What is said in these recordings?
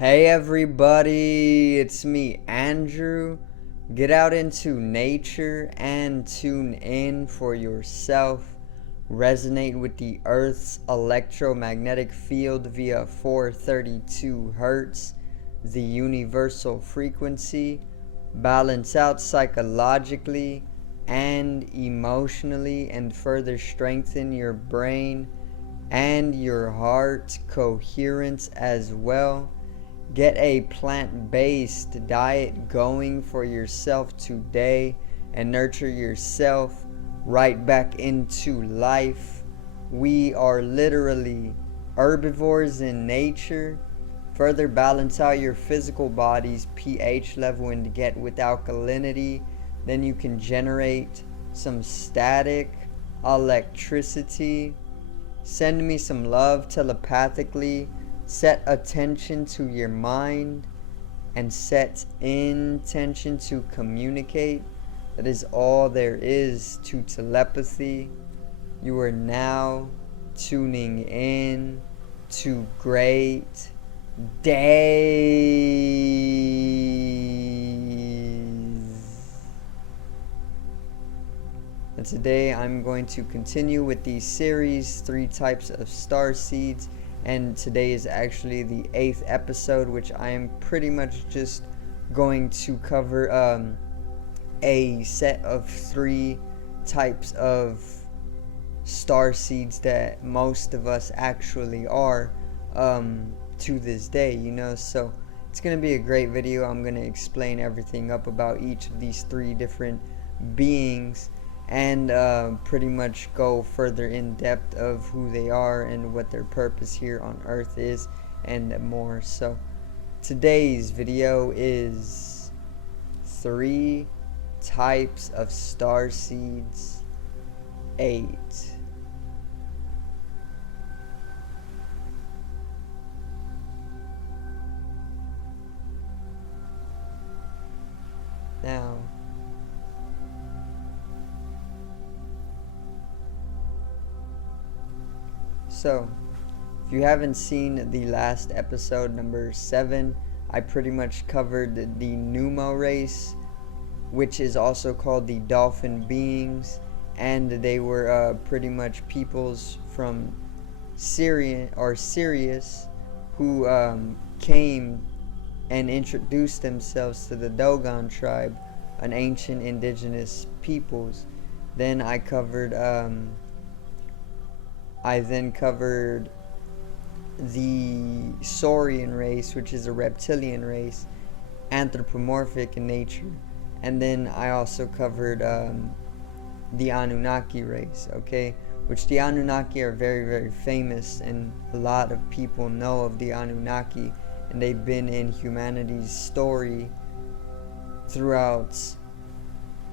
Hey everybody, it's me, Andrew. Get out into nature and tune in for yourself. Resonate with the Earth's electromagnetic field via 432 Hertz, the universal frequency. Balance out psychologically and emotionally, and further strengthen your brain and your heart coherence as well. Get a plant-based diet going for yourself today and nurture yourself right back into life. We are literally herbivores in nature. Further balance out your physical body's pH level and get with alkalinity. Then you can generate some static electricity. Send me some love telepathically. Set attention to your mind and set intention to communicate. That is all there is to telepathy. You are now tuning in to great days. And today I'm going to continue with the series 3 Types of Starseeds. And today is actually the 8th episode, which I am pretty much just going to cover a set of 3 types of starseeds that most of us actually are to this day, so it's going to be a great video. I'm going to explain everything up about each of these 3 different beings and pretty much go further in depth of who they are and what their purpose here on Earth is and more. So today's video is 3 types of starseeds 8. Now, so, if you haven't seen the last episode, number 7, I pretty much covered the Pneumo race, which is also called the Dolphin Beings, and they were pretty much peoples from Sirius who came and introduced themselves to the Dogon tribe, an ancient indigenous peoples. Then I covered the Saurian race, which is a reptilian race, anthropomorphic in nature. And then I also covered the Annunaki race, okay? Which the Annunaki are very, very famous, and a lot of people know of the Annunaki, and they've been in humanity's story throughout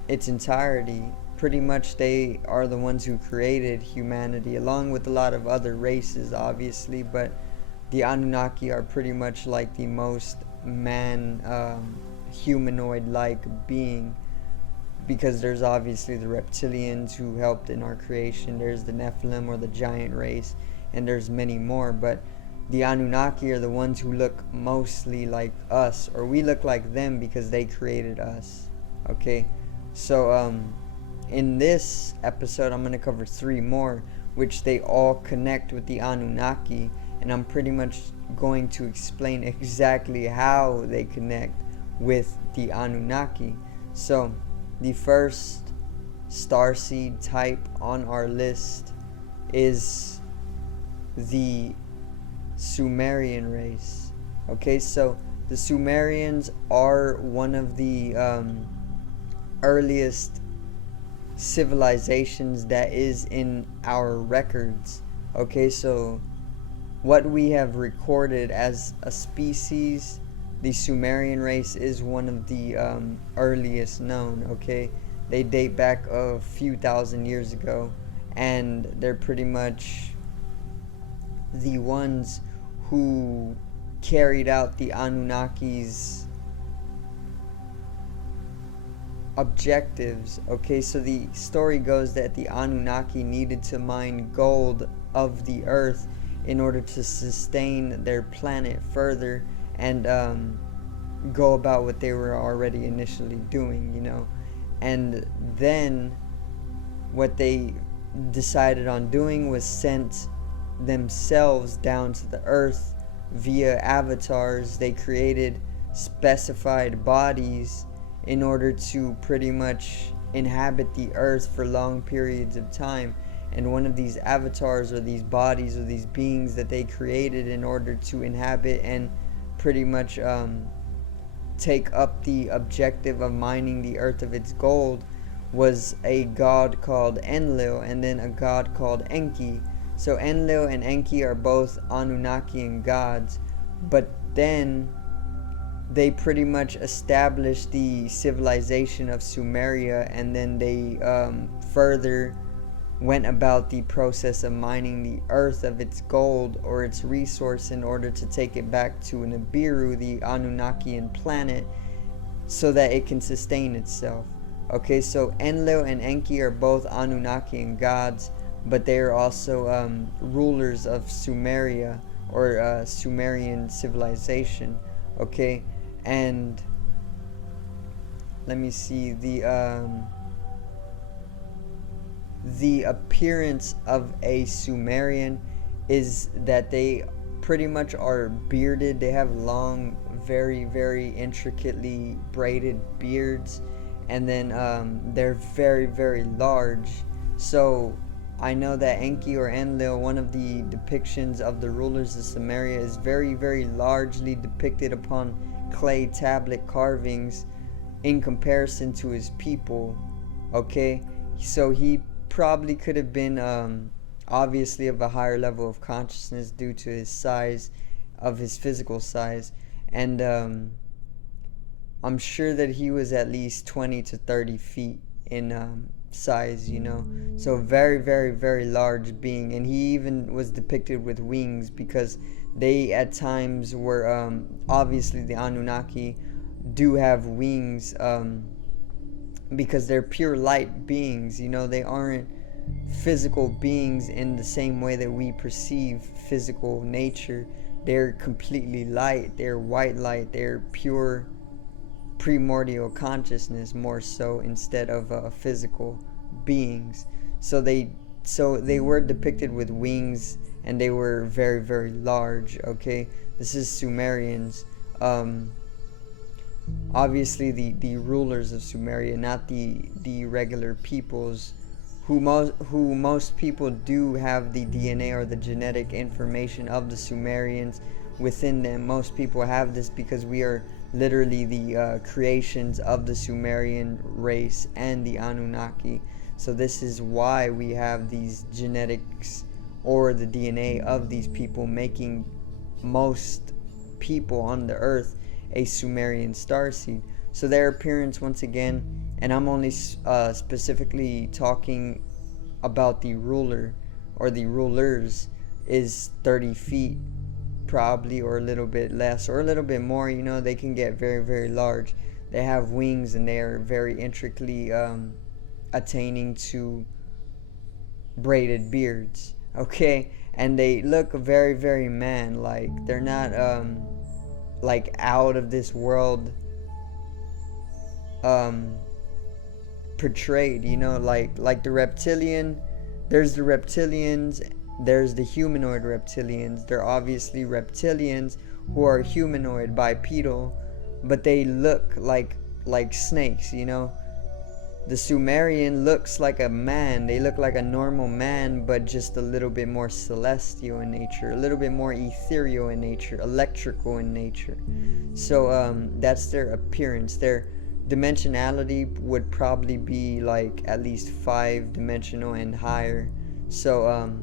its entirety. Pretty much they are the ones who created humanity, along with a lot of other races, obviously, but the Anunnaki are pretty much like the most humanoid-like being, because there's obviously the reptilians who helped in our creation, there's the Nephilim or the giant race, and there's many more, but the Anunnaki are the ones who look mostly like us, or we look like them because they created us, okay? So, in this episode, I'm going to cover 3 more, which they all connect with the Anunnaki, and I'm pretty much going to explain exactly how they connect with the Anunnaki. So, the first starseed type on our list is the Sumerian race. Okay, so the Sumerians are one of the earliest civilizations that is in our records. Okay, so what we have recorded as a species, the Sumerian race is one of the earliest known. Okay, they date back a few thousand years ago, and they're pretty much the ones who carried out the Anunnaki's objectives. Okay, so the story goes that the Anunnaki needed to mine gold of the earth in order to sustain their planet further, and go about what they were already initially doing, and then what they decided on doing was sent themselves down to the earth via avatars. They created specified bodies in order to pretty much inhabit the earth for long periods of time. And one of these avatars, or these bodies, or these beings that they created in order to inhabit and pretty much take up the objective of mining the earth of its gold, was a god called Enlil and then a god called Enki. So Enlil and Enki are both Annunnakian gods, but then they pretty much established the civilization of Sumeria, and then they further went about the process of mining the earth of its gold or its resource in order to take it back to Nibiru, the Annunnakian planet, so that it can sustain itself. Okay, so Enlil and Enki are both Annunnakian gods, but they are also rulers of Sumeria, or Sumerian civilization. Okay, and let me see, the appearance of a Sumerian is that they pretty much are bearded. They have long, very, very intricately braided beards, and then they're very, very large. So I know that Enki or Enlil, one of the depictions of the rulers of Sumeria, is very, very largely depicted upon clay tablet carvings in comparison to his people. Okay, so he probably could have been obviously of a higher level of consciousness due to his size, of his physical size, and I'm sure that he was at least 20 to 30 feet in size, so very, very, very large being. And he even was depicted with wings, because they at times were obviously the Anunnaki do have wings, because they're pure light beings. They aren't physical beings in the same way that we perceive physical nature. They're completely light, they're white light, they're pure primordial consciousness, more so, instead of physical beings. So they were depicted with wings, and they were very, very large. Okay, this is Sumerians. Obviously the rulers of Sumeria, not the regular peoples, who most people do have the DNA or the genetic information of the Sumerians within them. Most people have this because we are literally the creations of the Sumerian race and the Anunnaki. So this is why we have these genetics or the DNA of these people, making most people on the earth a Sumerian starseed. So their appearance, once again, and I'm only specifically talking about the ruler or the rulers, is 30 feet probably, or a little bit less or a little bit more. They can get very, very large. They have wings, and they are very intricately attaining to braided beards. Okay, and they look very, very man-like. They're not like out of this world portrayed, like the reptilian. There's the reptilians, there's the humanoid reptilians. They're obviously reptilians who are humanoid, bipedal, but they look like snakes. The Sumerian looks like a man. They look like a normal man, but just a little bit more celestial in nature, a little bit more ethereal in nature, electrical in nature. So that's their appearance. Their dimensionality would probably be like at least 5-dimensional and higher. So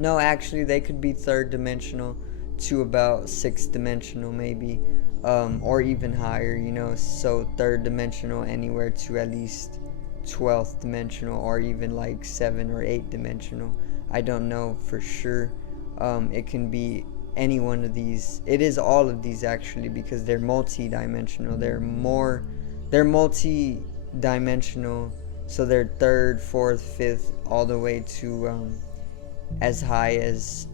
no, actually they could be 3rd-dimensional to about 6th-dimensional maybe. Or even higher, so 3rd-dimensional anywhere to at least 12th-dimensional, or even like 7 or 8-dimensional. I don't know for sure. It can be any one of these. It is all of these actually, because they're multi-dimensional. They're multi-dimensional, so they're 3rd, 4th, 5th, all the way to as high as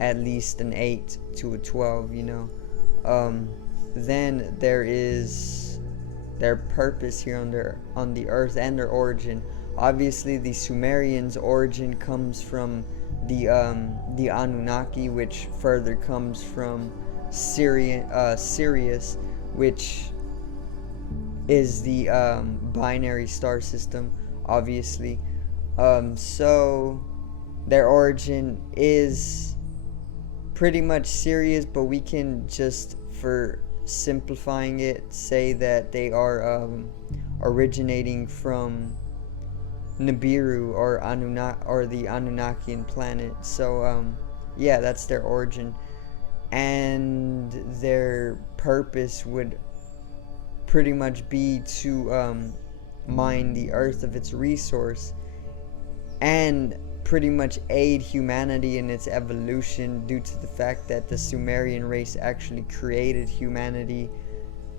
at least an 8 to a 12, Then there is their purpose here on the earth and their origin. Obviously, the Sumerians' origin comes from the Anunnaki, which further comes from Sirius, which is the binary star system, obviously. So their origin is pretty much Sirius, but we can just, for simplifying it, say that they are originating from Nibiru or the Anunnakian planet. So yeah, that's their origin, and their purpose would pretty much be to mine the earth of its resource and pretty much aid humanity in its evolution, due to the fact that the Sumerian race actually created humanity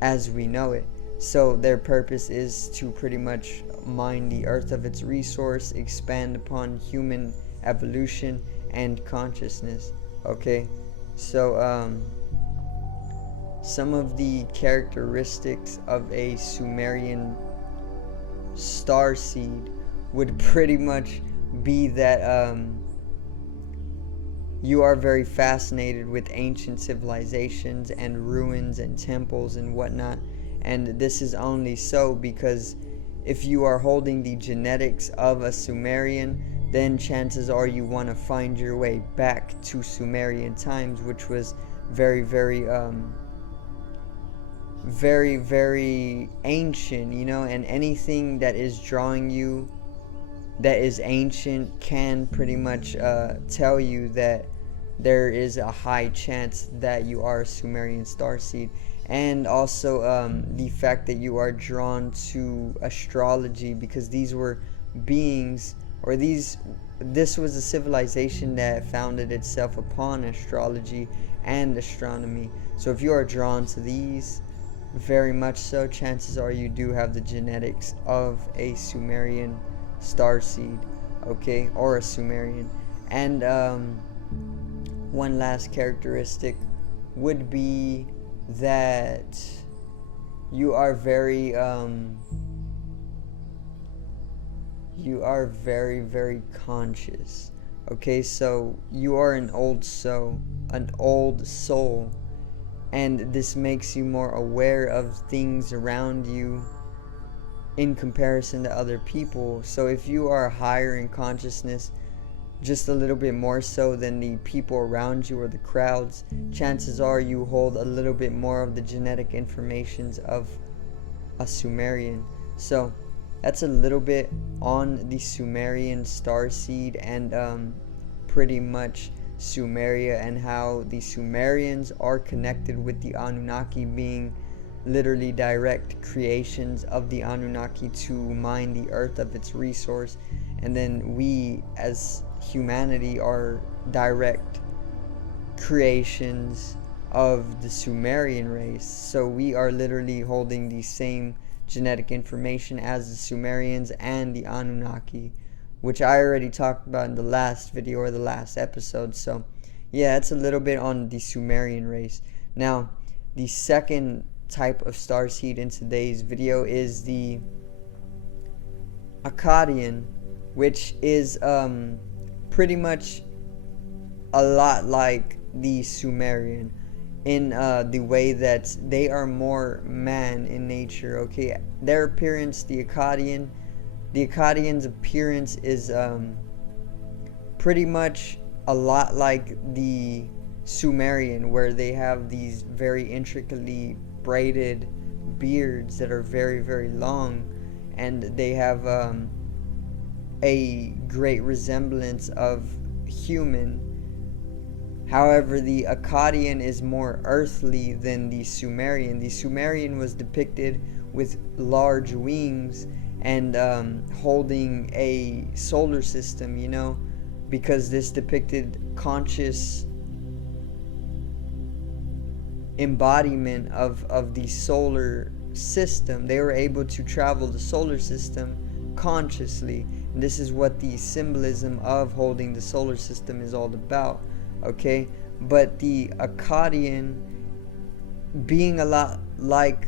as we know it. So their purpose is to pretty much mine the earth of its resource, expand upon human evolution and consciousness. Okay, so some of the characteristics of a Sumerian starseed would pretty much be that you are very fascinated with ancient civilizations and ruins and temples and whatnot. And this is only so because if you are holding the genetics of a Sumerian, then chances are you want to find your way back to Sumerian times, which was very, very ancient, and anything that is drawing you that is ancient can pretty much tell you that there is a high chance that you are a Sumerian starseed. And also the fact that you are drawn to astrology, because these were beings, or this was a civilization that founded itself upon astrology and astronomy. So if you are drawn to these, very much so, chances are you do have the genetics of a Sumerian starseed, okay, or a Sumerian. And one last characteristic would be that you are very very conscious. Okay, so you are an old soul, and this makes you more aware of things around you in comparison to other people. So if you are higher in consciousness, just a little bit more so than the people around you or the crowds, chances are you hold a little bit more of the genetic informations of a Sumerian. So that's a little bit on the Sumerian starseed and pretty much Sumeria, and how the Sumerians are connected with the Anunnaki, being literally direct creations of the Anunnaki to mine the earth of its resource. And then we as humanity are direct creations of the Sumerian race. So we are literally holding the same genetic information as the Sumerians and the Anunnaki, which I already talked about in the last video or the last episode. So yeah, it's a little bit on the Sumerian race. Now, the second type of starseed in today's video is the Akkadian, which is pretty much a lot like the Sumerian in the way that they are more man in nature. Okay, their appearance, the Akkadian's appearance is pretty much a lot like the Sumerian, where they have these very intricately braided beards that are very, very long, and they have a great resemblance of human. However, the Akkadian is more earthly than the Sumerian. The Sumerian was depicted with large wings and holding a solar system, because this depicted conscious embodiment of the solar system. They were able to travel the solar system consciously, and this is what the symbolism of holding the solar system is all about. okay? But the Akkadian, being a lot like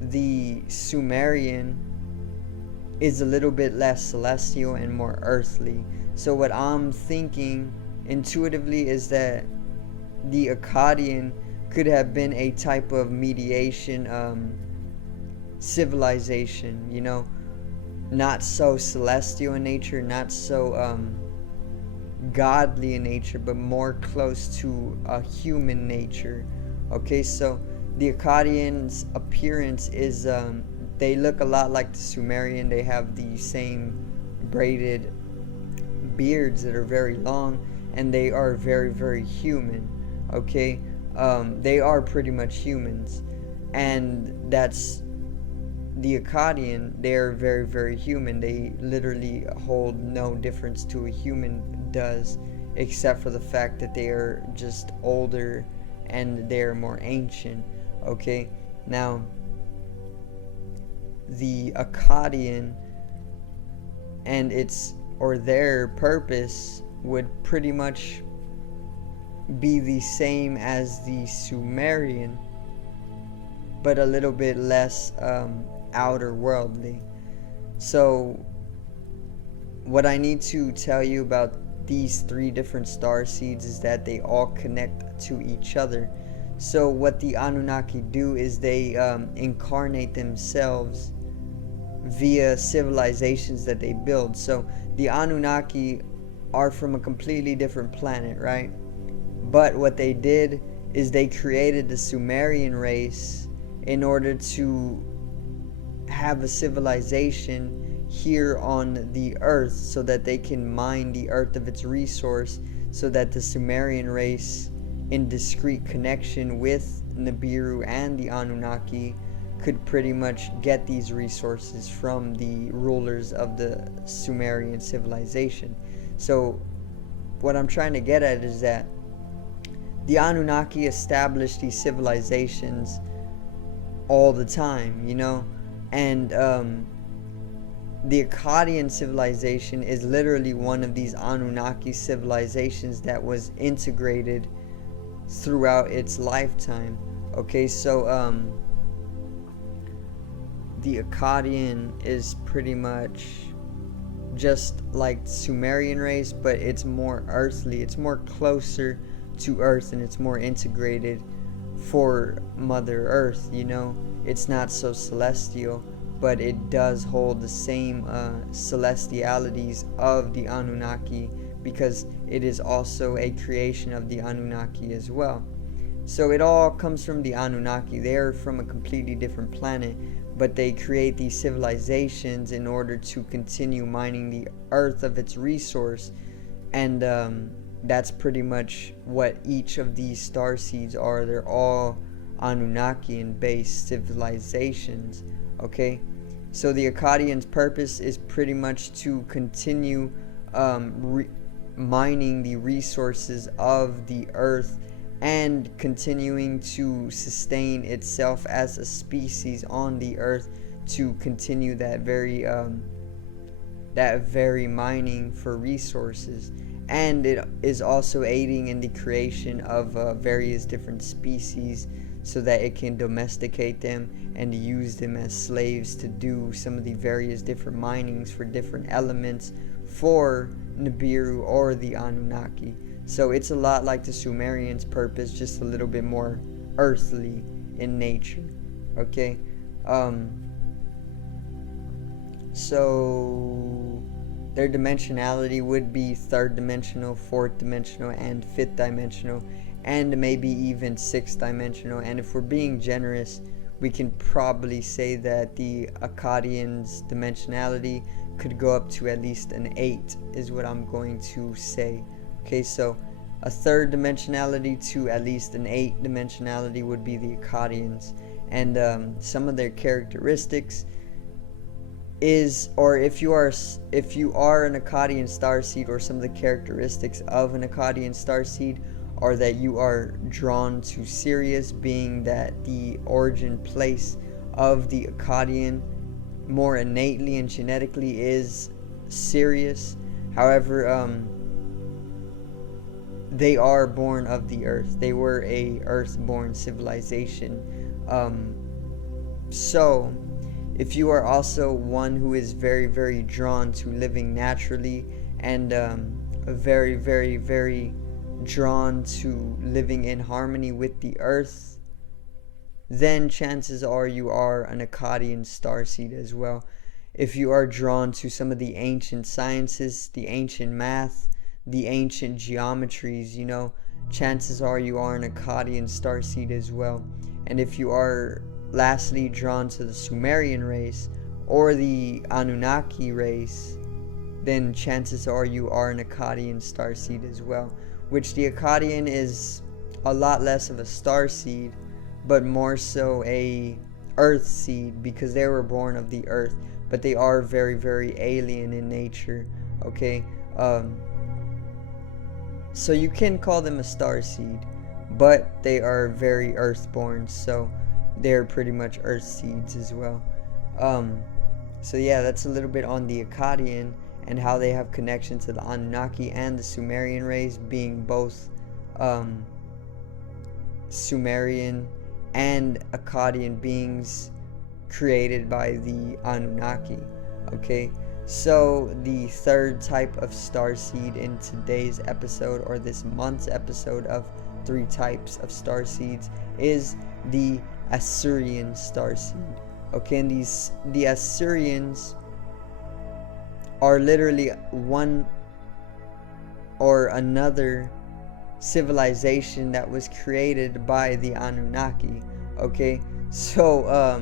the Sumerian, is a little bit less celestial and more earthly. So what I'm thinking intuitively is that the Akkadian could have been a type of mediation civilization, you know, not so celestial in nature, not so godly in nature, but more close to a human nature. Okay, so the Akkadians' appearance is they look a lot like the Sumerian. They have the same braided beards that are very long, and they are very, very human. Okay, they are pretty much humans, and that's the Akkadian. They are very, very human. They literally hold no difference to a human does, except for the fact that they are just older and they are more ancient. Okay, now the Akkadian and its or their purpose would pretty much be the same as the Sumerian, but a little bit less outer worldly. So what I need to tell you about these three different star seeds is that they all connect to each other. So what the Anunnaki do is they incarnate themselves via civilizations that they build. So the Anunnaki are from a completely different planet, right? But what they did is they created the Sumerian race in order to have a civilization here on the earth so that they can mine the earth of its resource, so that the Sumerian race, in discrete connection with Nibiru and the Anunnaki, could pretty much get these resources from the rulers of the Sumerian civilization. So what I'm trying to get at is that the Anunnaki established these civilizations all the time, you know, and the Akkadian civilization is literally one of these Anunnaki civilizations that was integrated throughout its lifetime. Okay, so the Akkadian is pretty much just like the Sumerian race, but it's more earthly, it's more closer to Earth, and it's more integrated for Mother Earth, you know. It's not so celestial, but it does hold the same celestialities of the Anunnaki, because it is also a creation of the Anunnaki as well. So it all comes from the Anunnaki. They are from a completely different planet, but they create these civilizations in order to continue mining the earth of its resource, and that's pretty much what each of these star seeds are. They're all Anunnakian based civilizations. Okay, so the Akkadian's purpose is pretty much to continue mining the resources of the earth and continuing to sustain itself as a species on the earth, to continue that very mining for resources. And it is also aiding in the creation of various different species, so that it can domesticate them and use them as slaves to do some of the various different minings for different elements for Nibiru or the Anunnaki. So it's a lot like the Sumerians' purpose, just a little bit more earthly in nature. Okay, so their dimensionality would be third dimensional, fourth dimensional, and fifth dimensional, and maybe even sixth dimensional. And if we're being generous, we can probably say that the Akkadians' dimensionality could go up to at least an 8, is what I'm going to say. Okay, so a third dimensionality to at least an 8 dimensionality would be the Akkadians. And some of their characteristics is, or if you are an Akkadian starseed, or some of the characteristics of an Akkadian starseed are that you are drawn to Sirius, being that the origin place of the Akkadian more innately and genetically is Sirius. However, they are born of the earth. They were a earth-born civilization. So if you are also one who is very, very drawn to living naturally and very, very, very drawn to living in harmony with the earth, then chances are you are an Akkadian starseed as well. If you are drawn to some of the ancient sciences, the ancient math, the ancient geometries, chances are you are an Akkadian starseed as well. And if you are lastly drawn to the Sumerian race or the Anunnaki race, then chances are you are an Akkadian starseed as well. Which the Akkadian is a lot less of a starseed, but more so a earth seed, because they were born of the earth, but they are very, very alien in nature. Okay, so you can call them a starseed, but they are very earthborn, so they're pretty much earth seeds as well. So yeah, that's a little bit on the Akkadian and how they have connection to the Anunnaki and the Sumerian race, being both Sumerian and Akkadian beings created by the Anunnaki. Okay, so the third type of starseed in today's episode, or this month's episode of 3 types of starseeds, is the Assyrian starseed. Okay, and the Assyrians are literally one or another civilization that was created by the Anunnaki. Okay, so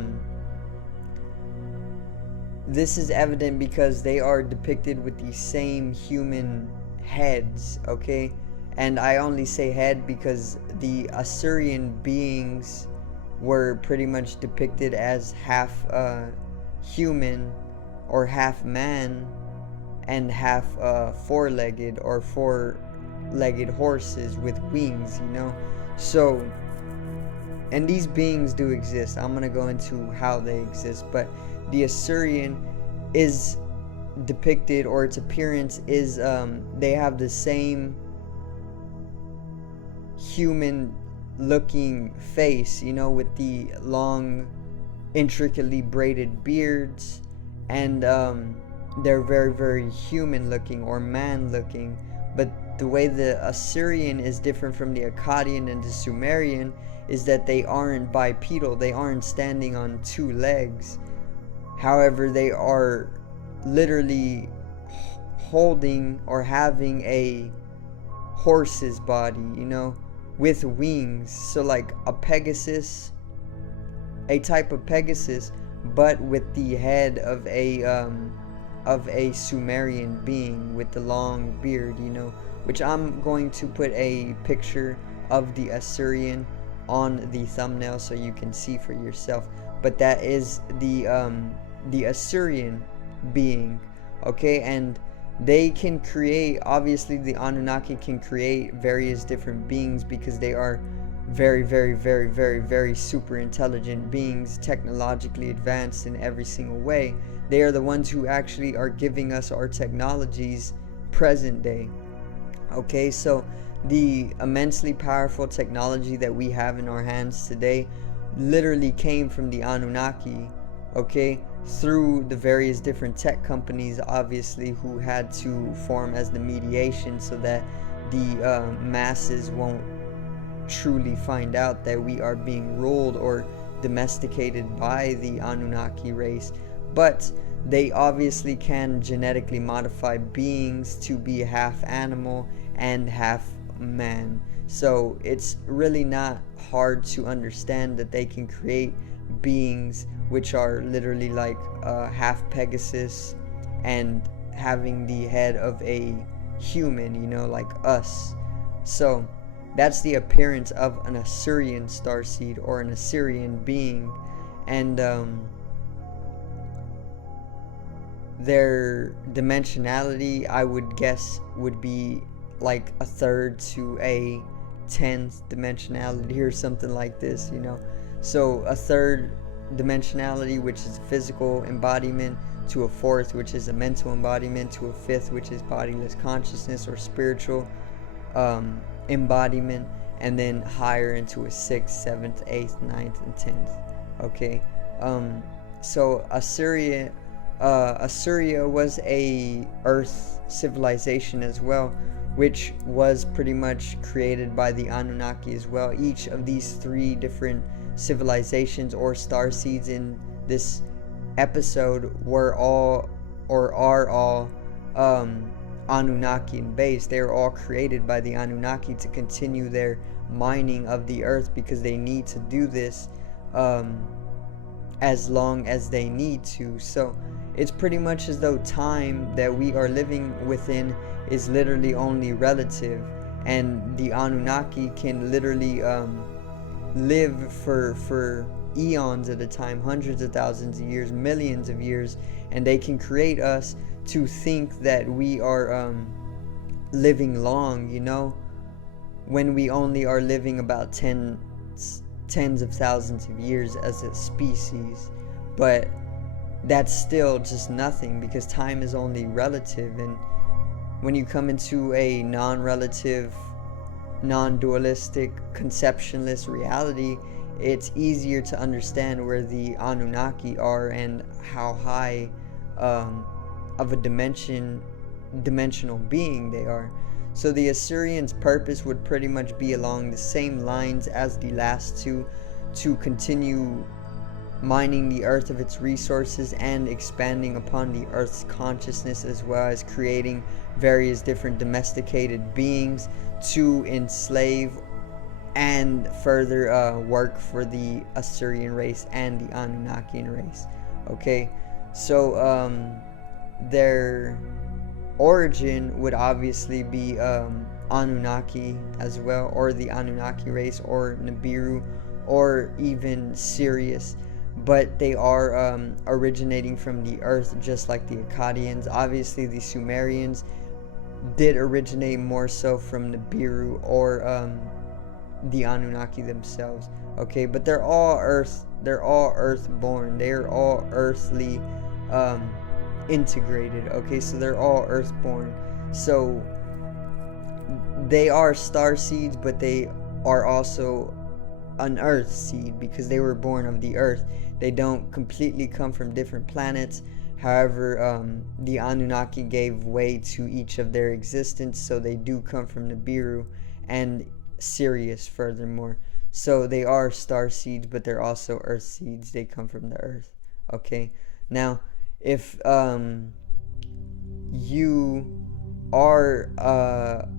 this is evident because they are depicted with the same human heads. Okay, and I only say head because the Assyrian beings were pretty much depicted as half human or half man and half four-legged or four-legged horses with wings, so, and these beings do exist. I'm gonna go into how they exist, but the Assyrian is depicted, or its appearance is they have the same human looking face, with the long intricately braided beards, and they're very, very human looking or man looking. But the way the Assyrian is different from the Akkadian and the Sumerian is that they aren't bipedal, they aren't standing on 2 legs. However, they are literally holding or having a horse's body, with wings. So like a Pegasus, a type of Pegasus, but with the head of a Sumerian being with the long beard, which I'm going to put a picture of the Assyrian on the thumbnail so you can see for yourself. But that is the Assyrian being. Okay, and they can create, obviously the Anunnaki can create various different beings because they are very, very, very, very, very super intelligent beings, technologically advanced in every single way. They are the ones who actually are giving us our technologies present day. Okay, so the immensely powerful technology that we have in our hands today literally came from the Anunnaki, okay, through the various different tech companies, obviously, who had to form as the mediation so that the masses won't truly find out that we are being ruled or domesticated by the Anunnaki race. But they obviously can genetically modify beings to be half animal and half man. So it's really not hard to understand that they can create beings which are literally like half Pegasus and having the head of a human, like us. So that's the appearance of an Assyrian starseed or an Assyrian being. And their dimensionality, I would guess, would be like a third to a 10th dimensionality or something like this, So a third dimensionality, which is a physical embodiment, to a fourth, which is a mental embodiment, to a fifth, which is bodiless consciousness or spiritual embodiment, and then higher into a 6th, 7th, 8th, 9th, and 10th. Okay, so Assyria was a Earth civilization as well, which was pretty much created by the Anunnaki as well. Each of these 3 different civilizations or star seeds in this episode were all, or are all, Anunnaki based. They are all created by the Anunnaki to continue their mining of the earth, because they need to do this as long as they need to. So it's pretty much as though time that we are living within is literally only relative, and the Anunnaki can literally live for eons at a time, hundreds of thousands of years, millions of years, and they can create us to think that we are living long, you know, when we only are living about tens of thousands of years as a species. But that's still just nothing, because time is only relative. And when you come into a non-relative, non-dualistic, conceptionless reality, it's easier to understand where the Anunnaki are and how high of a dimensional being they are. So the Assyrians' purpose would pretty much be along the same lines as the last two, to continue mining the earth of its resources and expanding upon the earth's consciousness, as well as creating various different domesticated beings to enslave and further work for the Assyrian race and the Anunnakian race. Okay, so their origin would obviously be Anunnaki as well, or the Anunnaki race, or Nibiru, or even Sirius. But they are originating from the earth, just like the Akkadians. Obviously the Sumerians did originate more so from Nibiru or the Anunnaki themselves. Okay, but they're all earthborn. They're all earthly integrated. Okay, so they're all earthborn. So they are star seeds, but they are also an earth seed, because they were born of the earth. They don't completely come from different planets. However, the Anunnaki gave way to each of their existence, so they do come from Nibiru and Sirius furthermore. So they are star seeds, but they're also earth seeds. They come from the earth. Okay, now if you are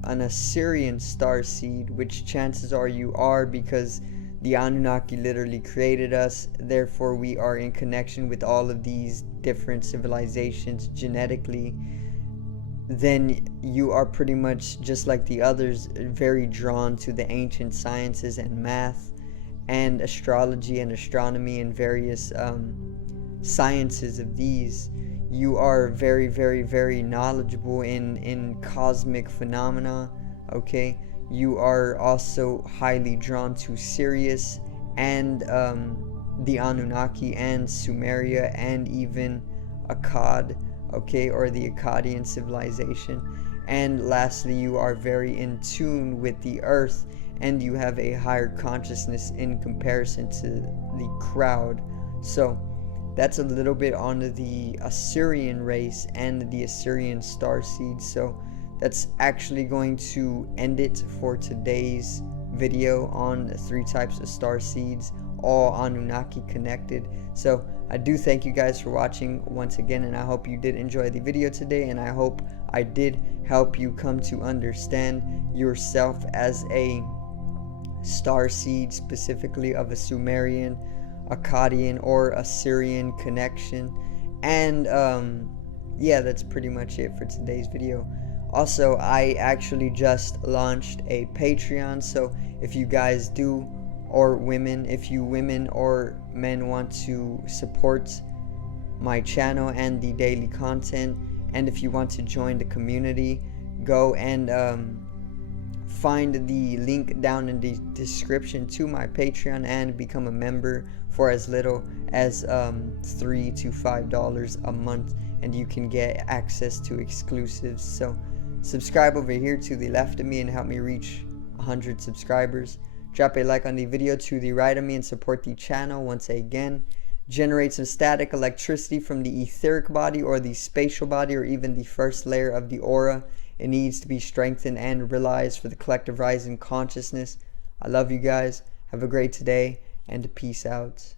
an Assyrian star seed, which chances are you are, because the Anunnaki literally created us, therefore we are in connection with all of these different civilizations genetically, then you are pretty much just like the others, very drawn to the ancient sciences and math and astrology and astronomy and various sciences of these. You are very, very, very knowledgeable in cosmic phenomena. Okay, you are also highly drawn to Sirius and the Anunnaki and Sumeria and even Akkad, okay, or the Akkadian civilization. And lastly, you are very in tune with the earth, and you have a higher consciousness in comparison to the crowd. So that's a little bit on the Assyrian race and the Assyrian starseeds. So that's actually going to end it for today's video on 3 types of starseeds, all Anunnaki connected. So I do thank you guys for watching once again, and I hope you did enjoy the video today, and I hope I did help you come to understand yourself as a starseed, specifically of a Sumerian, Akkadian, or Assyrian connection. And yeah, that's pretty much it for today's video. Also, I actually just launched a Patreon, so if you guys do, or women, if you women or men want to support my channel and the daily content, and if you want to join the community, go and find the link down in the description to my Patreon and become a member for as little as $3 to $5 a month, and you can get access to exclusives. So subscribe over here to the left of me and help me reach 100 subscribers. Drop a like on the video to the right of me and support the channel once again. Generate some static electricity from the etheric body or the spatial body or even the first layer of the aura. It needs to be strengthened and realized for the collective rise in consciousness. I love you guys. Have a great day and peace out.